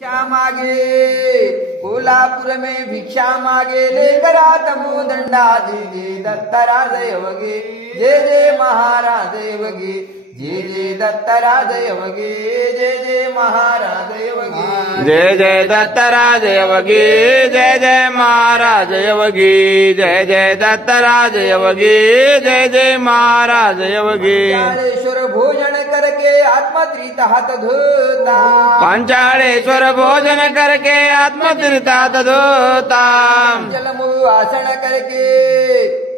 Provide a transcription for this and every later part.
भिक्षा मागे कोल्हापुर में भिक्षा मागे लेकर तमो दंडा जय जय दत्तराजय वगे जय जय महाराजय वगे जय जय दत्तराजय वगे जय जय महाराजय वगे जय जय दत्तराजय वगे जय जय महाराजय वगे जय जय दत्तराजय वगे जय जय महाराजय वगे पंचाळेश्वर भोजन करके आत्मतीर्थ हाथ धोता पंचाळेश्वर भोजन करके आत्मतीर्थात धोता अंचलमु आसन करके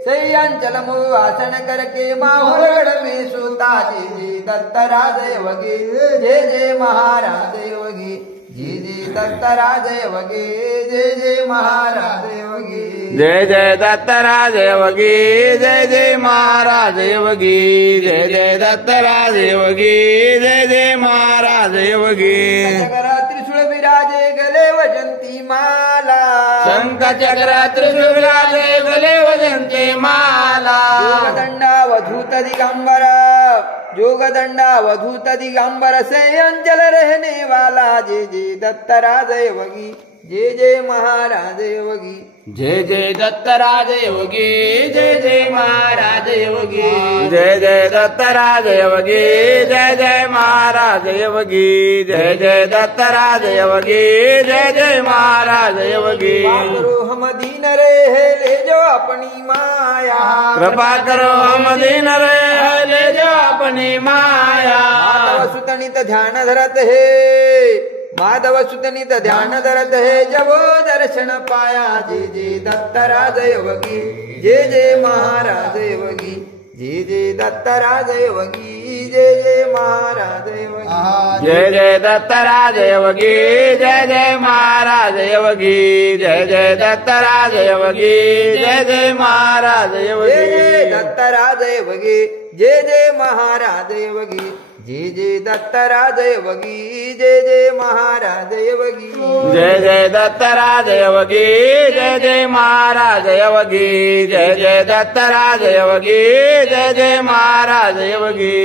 सही अंचलमु आसन करके माहुरगढ़ में सोता जय जय दत्तराजय वगे जय जय महाराजय वगे जय जय दत्तराजय वगे जय जय महाराजय वगे जय जय दत्तराजय वगे जय जय महाराजय वगे जय जय दत्तराजय वगे जय जय महाराजय वगे चक्र त्रिशूल विराजे गले वजंती माला शंख चक्र त्रिशूल विराजे गले वजंती माला जोगदंडा वधूत दिगंबर जोगदंडा वधूत दिगंबर से अंचल रहने वाला जय जय दत्तराजय वगी जय जय महाराजय वगी जय जय दत्तराजय वगे जय जय महाराजय वगे जय जय दत्तराजय वगे जय जय महाराजय वगे जय जय दत्तराजय वगे जय जय महाराजय वगे करो हम दीन रहे ले जो अपनी माया कृपा करो हम दीन रहे ले जो अपनी माया माधव सुतनित ध्यान धरत है माधव सुतनित ध्यान धरत है जब वो दर्शन पाया जय जय दत्तराजय वगी जय जय महाराजय वगी जय जय दत्तराजय वगी जय जय महाराजय वगी जय जय दत्तराजय वगे जय जय महाराजय वगे जय जय दत्तराजय वगे जय जय महाराजय वगे जय जय दत्तराजय वगे जय जय महाराजय वगे जय जय दत्तराजय वगी जय जय महाराजय वगी जय जय दत्तराजय वगे जय जय महाराजय वगे जय जय दत्तराजय वगे जय जय महाराजय वगे।